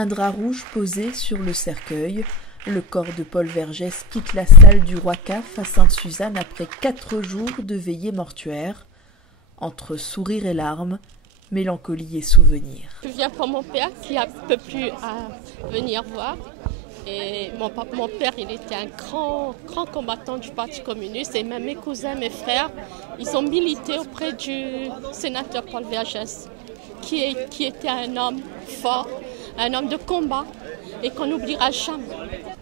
Un drap rouge posé sur le cercueil. Le corps de Paul Vergès quitte la salle du Roi CAF à Sainte-Suzanne après 4 jours de veillée mortuaire. Entre sourire et larmes, mélancolie et souvenir. Je viens pour mon père qui ne peut plus venir voir. Et mon père, il était un grand combattant du Parti communiste. Et même mes cousins, mes frères, ils ont milité auprès du sénateur Paul Vergès, qui était un homme fort, un homme de combat et qu'on n'oubliera jamais.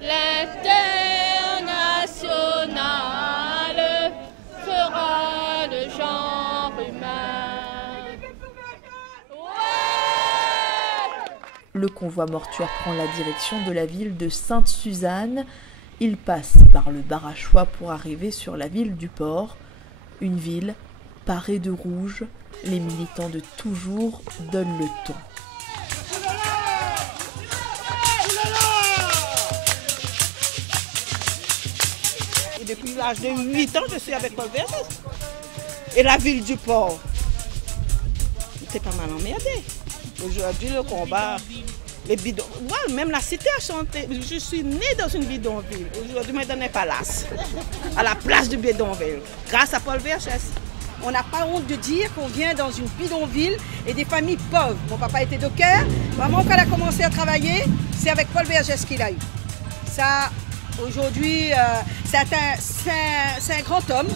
L'international fera le genre humain. Ouais! Le convoi mortuaire prend la direction de la ville de Sainte-Suzanne. Il passe par le Barachois pour arriver sur la ville du Port. Une ville parée de rouge. Les militants de toujours donnent le ton. Depuis l'âge de 8 ans, je suis avec Paul Vergès. Et la ville du Port, c'est pas mal emmerdé. Aujourd'hui, le combat, les bidons... Ouais, même la cité a chanté. Je suis née dans une bidonville. Aujourd'hui, je me donne un palace, à la place du bidonville, grâce à Paul Vergès. On n'a pas honte de dire qu'on vient dans une bidonville et des familles pauvres. Mon papa était docker. Maman, quand elle a commencé à travailler, c'est avec Paul Vergès qu'il a eu. Ça... Aujourd'hui, c'est un grand homme.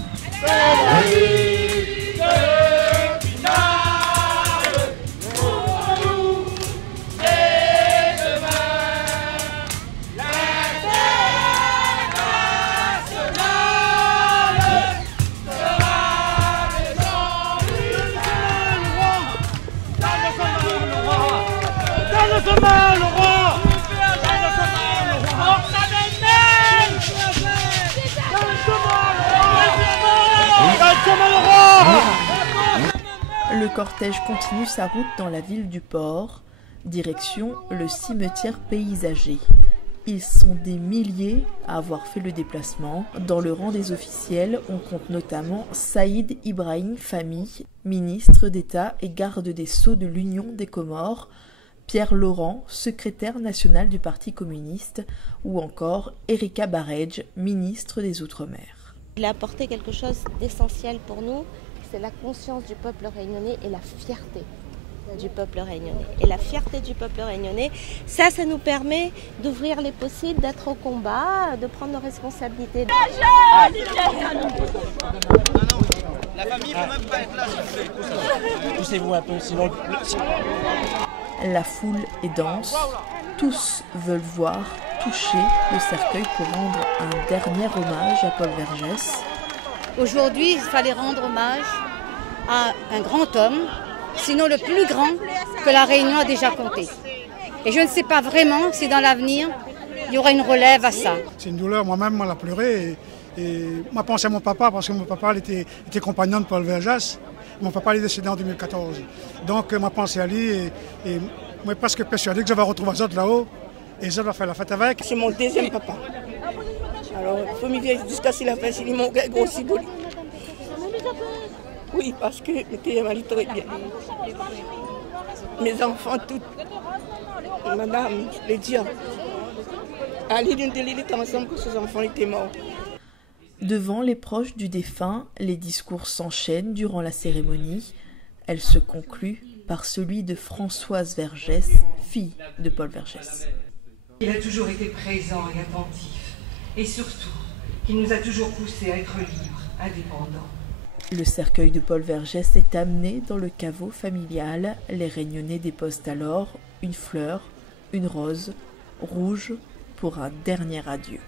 Le cortège continue sa route dans la ville du Port, direction le cimetière paysager. Ils sont des milliers à avoir fait le déplacement. Dans le rang des officiels, on compte notamment Saïd Ibrahim Fahmy, ministre d'État et garde des Sceaux de l'Union des Comores, Pierre Laurent, secrétaire national du Parti communiste, ou encore Erika Barej, ministre des Outre-mer. Il a apporté quelque chose d'essentiel pour nous, c'est la conscience du peuple réunionnais et la fierté du peuple réunionnais. Et la fierté du peuple réunionnais, ça nous permet d'ouvrir les possibles, d'être au combat, de prendre nos responsabilités. La famille ne peut même pas être là. Poussez-vous un peu, sinon... La foule est dense. Tous veulent voir, toucher le cercueil pour rendre un dernier hommage à Paul Vergès. Aujourd'hui, il fallait rendre hommage à un grand homme, sinon le plus grand que la Réunion a déjà compté. Et je ne sais pas vraiment si dans l'avenir, il y aura une relève à ça. C'est une douleur, moi-même, on l'a pleuré. Et m'a pensé à mon papa, parce que mon papa était compagnon de Paul Vergès. Mon papa est décédé en 2014. Donc, m'a pensé à lui et moi, presque persuadé que je vais retrouver les autres là-haut. Et je vais faire la fête avec. C'est mon deuxième papa. Alors, il faut m'y dire jusqu'à ce qu'il a fait, s'il mon gros ciboli. Oui, parce que j'étais mal très bien. Mes enfants, toutes, madame, les dieux. Ali d'une télé, il était ensemble que ses enfants étaient morts. Devant les proches du défunt, les discours s'enchaînent durant la cérémonie. Elle se conclut par celui de Françoise Vergès, fille de Paul Vergès. Il a toujours été présent et attentif, et surtout, qu'il nous a toujours poussés à être libres, indépendants. Le cercueil de Paul Vergès est amené dans le caveau familial. Les Réunionnais déposent alors une fleur, une rose, rouge, pour un dernier adieu.